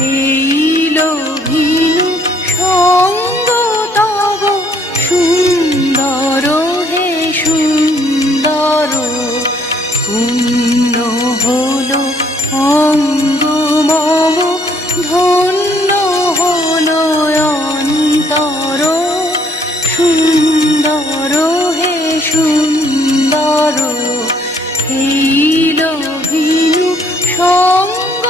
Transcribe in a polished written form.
এইল venue সঙ্গ তব সুন্দর হে সুন্দর, পুণ্য হলো অঙ্গ মম, ধন্য হলো অন্তর, সুন্দর হে সুন্দর, এইল ভিনু সঙ্গ